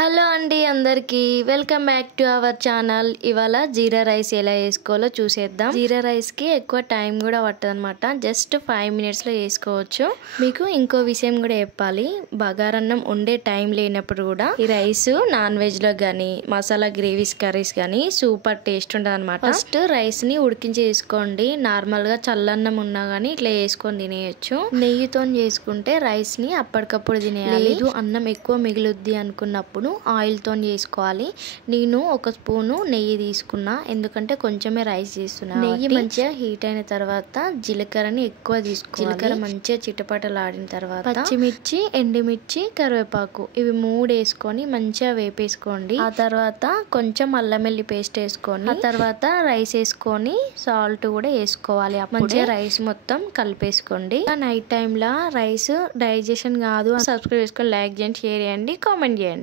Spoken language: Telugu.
హలో అండి అందరికీ welcome back to our channel. ఇవాళ జీరా రైస్ ఎలా చేసుకోవాలో చూసేద్దాం. జీరా రైస్కి ఎక్కువ టైం కూడా పట్టదు అనమాట. జస్ట్ 5 minutesలో చేసుకోవచ్చు. మీకు ఇంకో విషయం కూడా చెప్పాలి, బగారన్నం ఉండే టైం లేనప్పుడు కూడా ఈ రైస్ నాన్ వెజ్లో కానీ మసాలా గ్రేవీస్ కర్రీస్ కానీ సూపర్ టేస్ట్ ఉంటుంది అనమాట. ఫస్ట్ రైస్ని ఉడికించి చేసుకోండి. నార్మల్గా చల్లన్నం ఉన్నా కానీ ఇట్లా వేసుకొని తినేయచ్చు. నెయ్యితో చేసుకుంటే రైస్ని అప్పటికప్పుడు తినేయాలి. లేదు అన్నం ఎక్కువ మిగులుద్ది అనుకున్నప్పుడు ఆయిల్ తో చేసుకోవాలి. నేను ఒక స్పూను నెయ్యి తీసుకున్నా, ఎందుకంటే కొంచెమే రైస్ చేస్తున్నా. నెయ్యి మంచిగా హీట్ అయిన తర్వాత జీలకర్రని ఎక్కువ తీసుకోవాలి. జీలకర్ర మంచిగా చిటపటలాడిన తర్వాత పచ్చిమిర్చి, ఎండుమిర్చి, కరివేపాకు ఇవి 3 వేసుకొని మంచిగా వేపేసుకోండి. ఆ తర్వాత కొంచెం అల్లం వెల్లుల్లి పేస్ట్ వేసుకొని ఆ తర్వాత రైస్ వేసుకొని సాల్ట్ కూడా వేసుకోవాలి. మంచిగా రైస్ మొత్తం కలిపేసుకోండి. నైట్ టైంలో రైస్ డైజెషన్ కాదు, సబ్స్క్రైబ్ చేసుకొని లైక్ చేయండి, షేర్ చేయండి, కామెంట్ చేయండి.